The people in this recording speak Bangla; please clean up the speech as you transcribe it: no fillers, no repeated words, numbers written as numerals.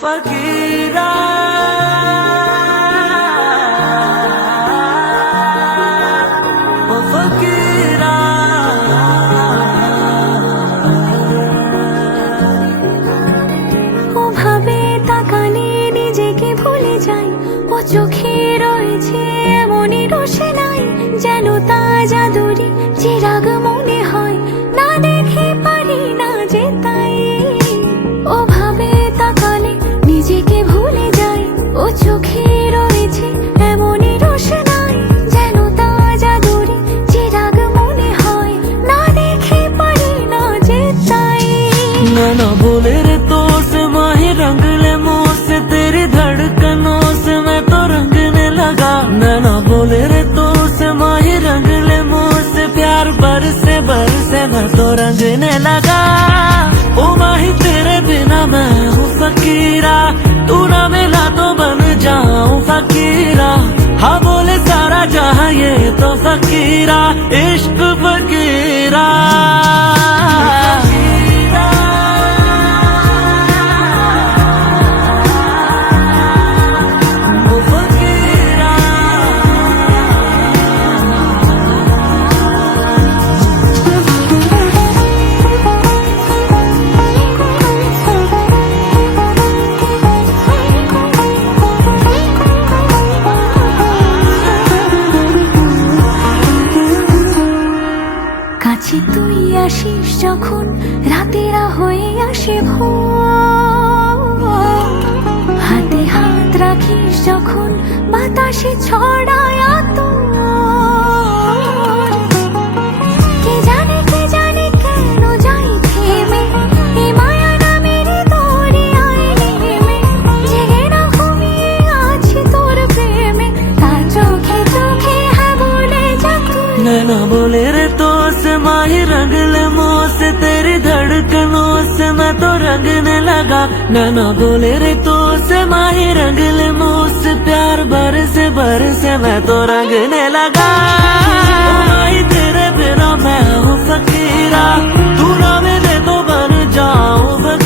फकीरा ओ फकीरा ওভাবে তাকালে নিজেকে ভুলে যাই, ও চোখে রয়েছে এমনই রোশনাই, যেন তা জাদুরি চিরাগ মনে হয়, না দেখে পারি না যে তাই। ওভাবে তাকালে নিজেকে ভুলে যাই, ও চোখে রয়েছে এমনই রোশনাই, যেন তা জাদুরি চিরাগ মনে হয়, না দেখে পারি না যে তাই। ना बोले रे तो से माही रंग ले मुँह से, तेरी धड़कनों से मैं तो रंगने लगा। ना बोले रे तो से माही रंग ले मुँह से, प्यार बरसे मैं तो रंगने लगा। ओ माही तेरे बिना मैं हूँ फकीरा, तू ना मिला तो बन जाऊँ फकीरा। हाँ बोले सारा जहाँ ये तो फकीरा, इश्क फकीरा। কাছে তুই আসিস যখন, রাতেরা হয়ে আসে ভোর, হাতে হাত রাখিস যখন বাতাসে ছড়ায় আতর। কে জানে কেন যাই থেমে, এ মায়া নামের দরিয়ায় নেমে, জেগে না ঘুমিয়ে আছি তোর প্রেমে, তা চোখে হ্যাঁ বলে যা তুই। नैना बोले रे तो से माही रंग ले मुँह से, तेरी धड़कनों से मैं तो रंगने लगा। नैना बोले रे तो से माही रंग ले मुँह से, प्यार बरसे मैं तो रंगने लगा। ओ माही तेरे बिना मैं हूँ फकीरा, तू ना मिले तो बन जाऊँ फकीरा।